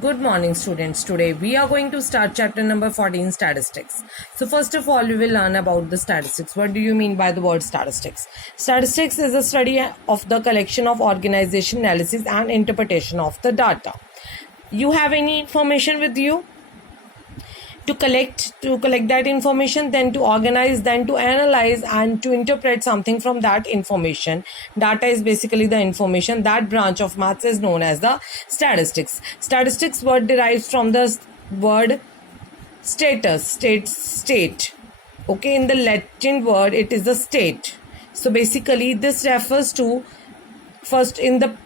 Good morning, students. Today we are going to start chapter number 14, statistics. So first of all, we will learn about the statistics. What do you mean by the word statistics? Statistics is a study of the collection of organization, analysis and interpretation of the data. You have any information with you? To collect that information, then to organize, then to analyze and to interpret something from that information. Data is basically the information. That branch of maths is known as the statistics. Statistics word derives from the word status, state. Okay, in the Latin word it is the state. So basically this refers to, first, in the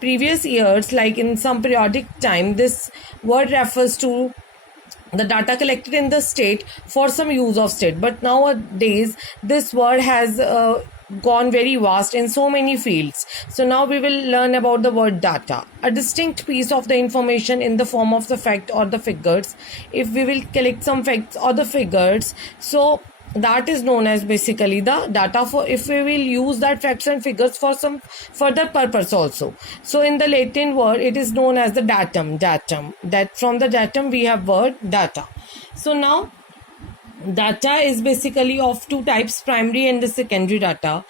previous years, like in some periodic time, this word refers to the data collected in the state for some use of state. But nowadays this word has gone very vast in so many fields. So now we will learn about the word data, a distinct piece of the information in the form of the fact or the figures. If we will collect some facts or the figures, so that is known as basically the data. For if we will use that facts and figures for some further purpose also. So in the Latin word it is known as the datum. That from the datum we have word data. So now data is basically of two types, primary and the secondary data.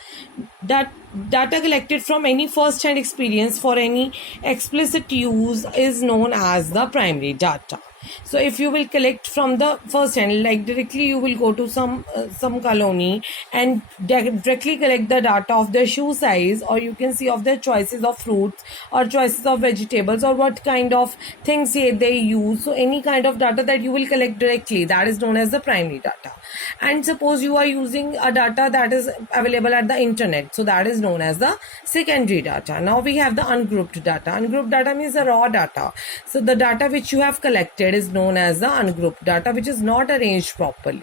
That data collected from any first hand experience for any explicit use is known as the primary data. So if you will collect from the first hand, like directly you will go to some colony and directly collect the data of their shoe size, or you can see of their choices of fruits or choices of vegetables or what kind of things they use. So any kind of data that you will collect directly, that is known as the primary data. And suppose you are using a data that is available at the internet, so that is known as the secondary data. Now we have the ungrouped data. Ungrouped data means the raw data. So the data which you have collected is known as the ungrouped data, which is not arranged properly.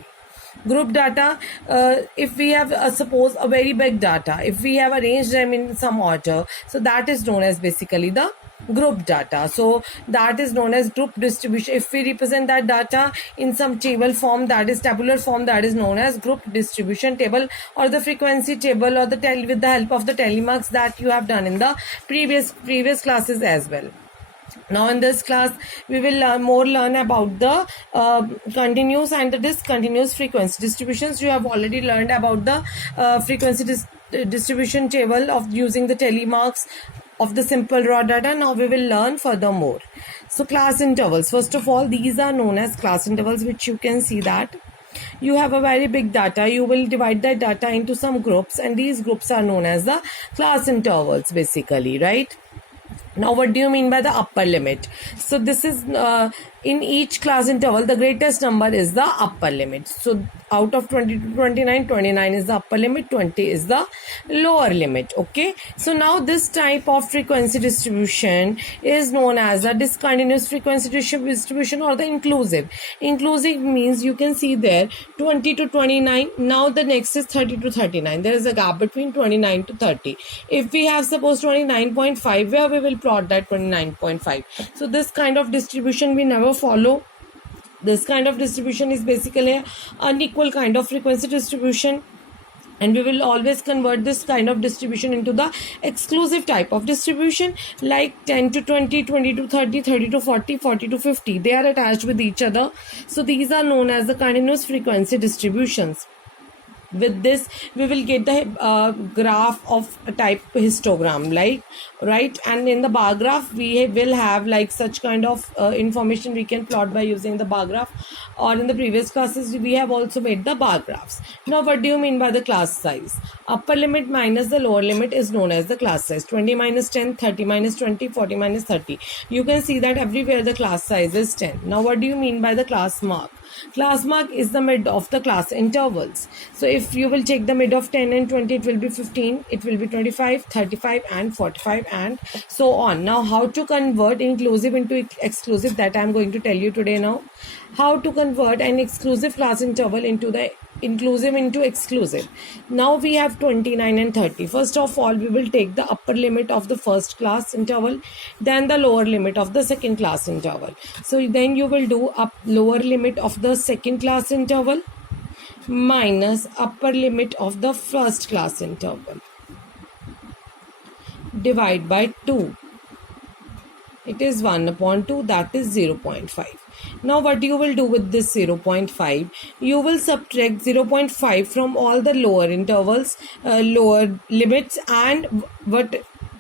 Group data, if we have suppose a very big data, if we have arranged them in some order, so that is known as basically the group data. So that is known as group distribution. If we represent that data in some table form, that is tabular form, that is known as group distribution table or the frequency table, or the with the help of the telemarks that you have done in the previous classes as well. Now in this class we will learn about the continuous and the discontinuous frequency distributions. You have already learned about the frequency distribution table of using the telemarks of the simple raw data. Now we will learn furthermore. So class intervals, first of all, these are known as class intervals, which you can see that you have a very big data. You will divide that data into some groups, and these groups are known as the class intervals basically, right? Now what do you mean by the upper limit? So this is in each class interval the greatest number is the upper limit. So out of 20 to 29, 29 is the upper limit, 20 is the lower limit. Okay, so now this type of frequency distribution is known as the discontinuous frequency distribution or the inclusive. Inclusive means you can see there 20 to 29. Now the next is 30 to 39. There is a gap between 29 to 30. If we have suppose 29.5, where we will plot that 29.5. So this kind of distribution we never follow. This kind of distribution is basically an unequal kind of frequency distribution, and we will always convert this kind of distribution into the exclusive type of distribution, like 10 to 20, 20 to 30, 30 to 40, 40 to 50. They are attached with each other. So these are known as the continuous frequency distributions. With this we will get the graph of a type histogram, like, right? And in the bar graph we will have like such kind of information we can plot by using the bar graph, or in the previous classes we have also made the bar graphs. Now what do you mean by the class size? Upper limit minus the lower limit is known as the class size. 20 minus 10, 30 minus 20, 40 minus 30. You can see that everywhere the class size is 10. Now what do you mean by the class mark? Class mark is the mid of the class intervals. So if you will take the mid of 10 and 20, it will be 15, it will be 25, 35 and 45 and so on. Now how to convert inclusive into exclusive, that I am going to tell you today now. How to convert an exclusive class interval into the inclusive into exclusive. Now we have 29 and 30. First of all, we will take the upper limit of the first class interval, then the lower limit of the second class interval. So then you will do up lower limit of the second class interval minus upper limit of the first class interval, divide by 2. It is 1 upon 2, that is 0.5. Now what you will do with this 0.5? You will subtract 0.5 from all the lower intervals, lower limits, and what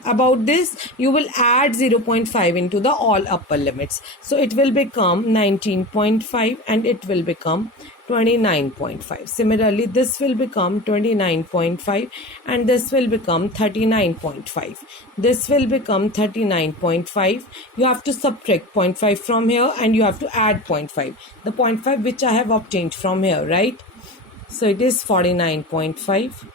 about this, you will add 0.5 into the all upper limits. So it will become 19.5 and it will become 29.5. Similarly, this will become 29.5 and this will become 39.5. This will become 39.5. You have to subtract 0.5 from here and you have to add 0.5. The 0.5 which I have obtained from here, right? So it is 49.5.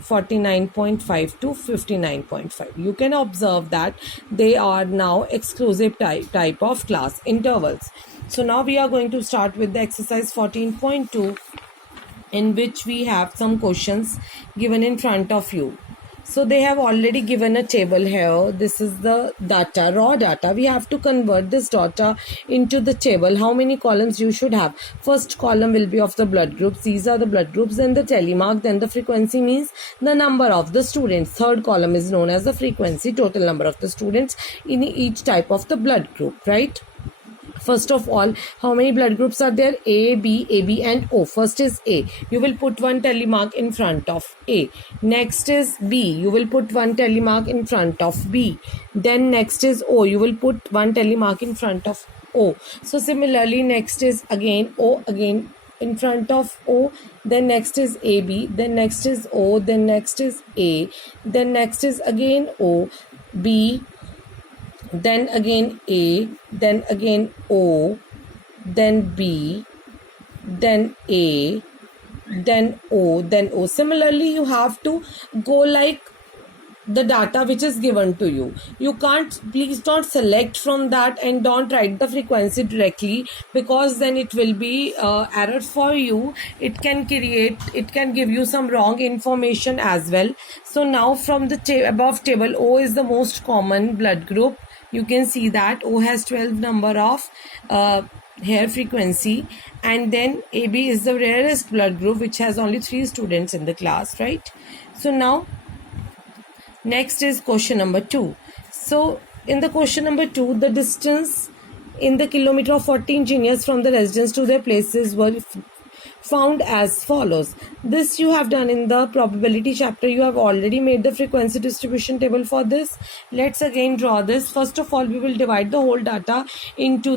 49.5 to 59.5. You can observe that they are now exclusive type of class intervals. So now we are going to start with the exercise 14.2, in which we have some questions given in front of you. So they have already given a table here. This is the data, raw data. We have to convert this data into the table. How many columns you should have? First column will be of the blood groups. These are the blood groups. Then the telemark. Then the frequency means the number of the students. Third column is known as the frequency, total number of the students in each type of the blood group, right? First of all, how many blood groups are there? A, B, AB and O. First is A. You will put one telemark in front of A. Next is B. You will put one telemark in front of B. Then next is O. You will put one telemark in front of O. So similarly, next is again O, again in front of O. Then next is AB. Then next is O. Then next is A. Then next is again O, B, then again A, then again O, then B, then A, then O, then O. Similarly, you have to go like the data which is given to you. You can't, please don't select from that and don't write the frequency directly, because then it will be error for you. It can give you some wrong information as well. So now from the above table, O is the most common blood group. You can see that O has 12 number of hair frequency, and then AB is the rarest blood group which has only 3 students in the class, right? So now next is question number 2. So in the question number 2, the distance in the kilometer of 40 engineers from the residence to their places were found as follows. This you have done in the probability chapter. You have already made the frequency distribution table for this. Let's again draw this. First of all, we will divide the whole data into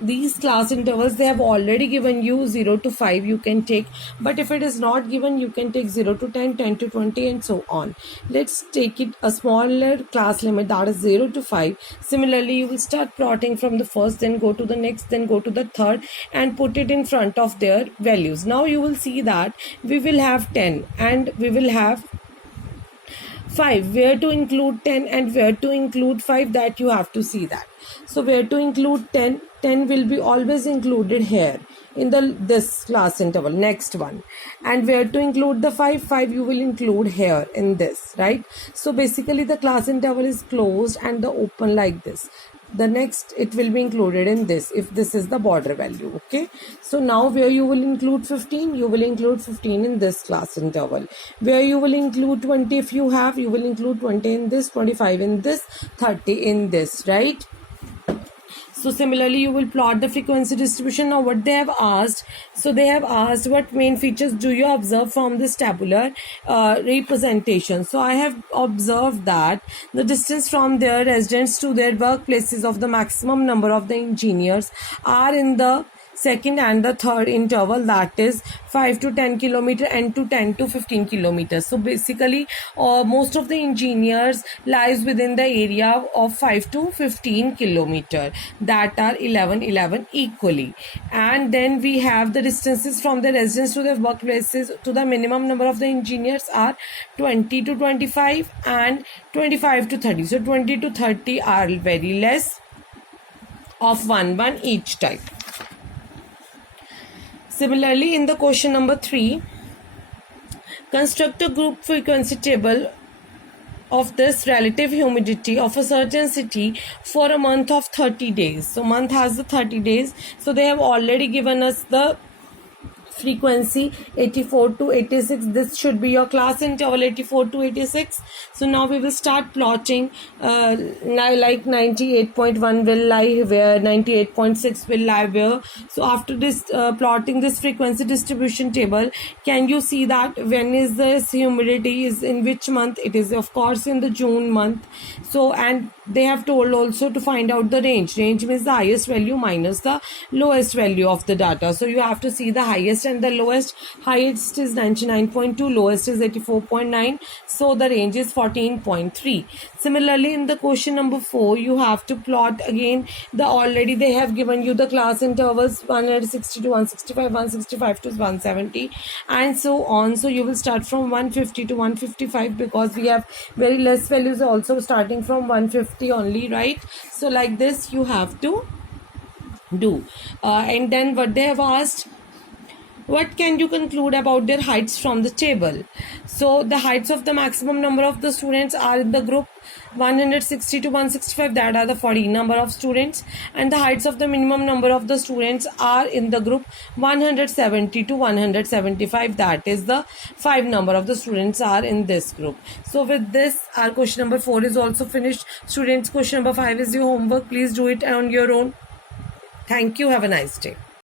these class intervals. They have already given you 0 to 5, you can take, but if it is not given, you can take 0 to 10, 10 to 20 and so on. Let's take it a smaller class limit, that is 0 to 5. Similarly, you will start plotting from the first, then go to the next, then go to the third and put it in front of their values. Now you will see that we will have 10 and we will have 5. Where to include 10 and where to include 5, that you have to see that. So where to include 10 will be always included here in this class interval, next one. And where to include the 5 you will include here in this, right? So basically the class interval is closed and the open like this. The next, it will be included in this if this is the border value. Okay, so now where you will include 15, you will include 15 in this class interval. Where you will include 20, if you have, you will include 20 in this, 25 in this, 30 in this, right? So similarly, you will plot the frequency distribution. Now what they have asked, so they have asked what main features do you observe from this tabular representation. So I have observed that the distance from their residence to their workplaces of the maximum number of the engineers are in the second and the third interval, that is 5 to 10 kilometer and to 10 to 15 kilometers. So basically most of the engineers lies within the area of 5 to 15 kilometer, that are 11 equally. And then we have the distances from the residence to the workplaces to the minimum number of the engineers are 20 to 25 and 25 to 30. So 20 to 30 are very less of 1 each type. Similarly, in the question number 3, construct a group frequency table of this relative humidity of a certain city for a month of 30 days. So month has the 30 days. So they have already given us the frequency 84 to 86. This should be your class interval 84 to 86. So now we will start plotting. Now like 98.1 will lie where, 98.6 will lie where. So after this plotting this frequency distribution table, can you see that when is this humidity is in which month? It is of course in the June month. So and they have told also to find out the range. Range means the highest value minus the lowest value of the data. So you have to see the highest and the lowest. Highest is 99.2, lowest is 84.9. So the range is 14.3. Similarly, in the question number 4, you have to plot again the already they have given you the class intervals 160 to 165, 165 to 170, and so on. So you will start from 150 to 155 because we have very less values also starting from 150 only, right? So like this you have to do. And then what they have asked, what can you conclude about their heights from the table? So the heights of the maximum number of the students are in the group 160 to 165, that are the 40 number of students, and the heights of the minimum number of the students are in the group 170 to 175, that is the 5 number of the students are in this group. So with this our question number 4 is also finished. Students, question number 5 is your homework. Please do it on your own. Thank you. Have a nice day.